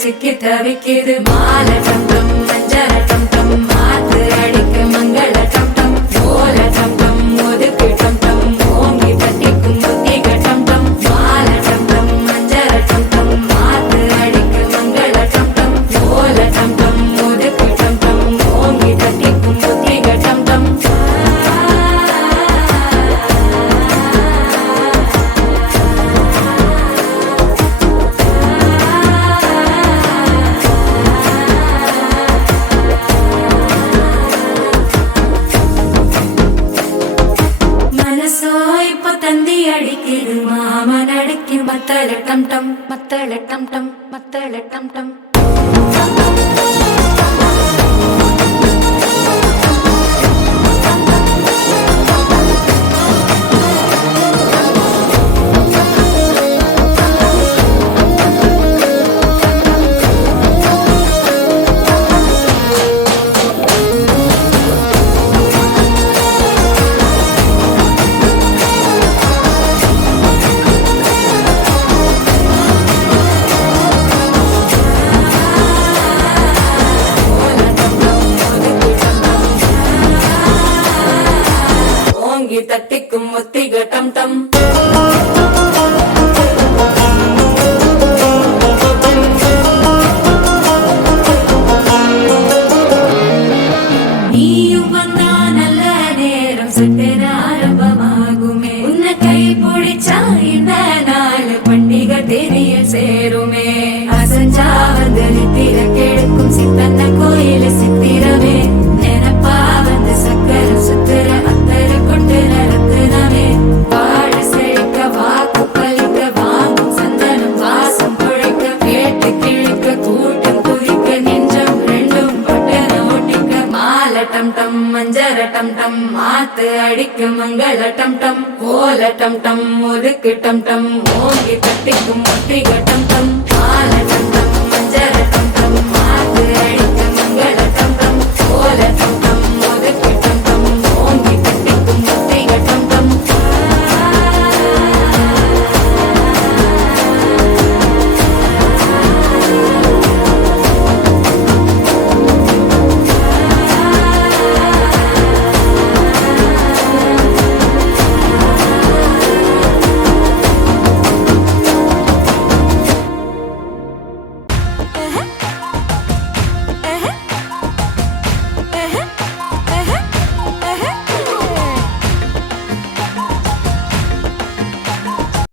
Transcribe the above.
சிக்கி தவிக்குது மாலை டம் டம் மஞ்சள் டம் டம் மாத்து அடிக்க மங்கள டம் டம் ஓல டம் டம் ஒதுக்கு டம் டம் ஓங்கி தட்டிக்கும் புத்திக டம் டம் மாலை டம் டம் மஞ்சள் டம் டம் மாத்து அடிக்க மங்கள டம் டம் ஓல டம் டம் ஒதுக்கு டம் டம் ஓங்கி தட்டிக்கும் புத்திக டம் டம் அடிக்குது மாமன் அடிக்கு மத்தள டம் டம் மத்தள டம் டம் மத்தள டம் டம் தட்டிக்கும் முத்திக டம் டம் நீயும் வந்தா நல்ல நேரம் சட்டென ஆரம்பமாகுமே உன்னை கை பிடிச்சா இந்த நாள் பண்டிகை தெரிய சேருமே அசஞ்சா வந்து நித்திர கெடுக்கும் சித்தன்ன கோயில சித்திரமே நினைப்பா வந்து சக்கர சுத்திர அத்தர கொண்டு நடத்துனவே வாழ செழிக்க வாக்கு பலிக்க வாங்கும் சந்தனம் வாசம் குழைக்க கேட்டு கிழிக்க கூட்டம் குதிக்க நெஞ்சம் ரெண்டும் பட்டன ஓட்டிக்க மாலை டம் டம் மஞ்சர டம் டம் மாத்து அடிக்க மங்கள டம் டம் ஓல டம் டம் ஒதுக்கு டம் டம் ஓங்கி தட்டிக்கும் ஒட்டிக டம்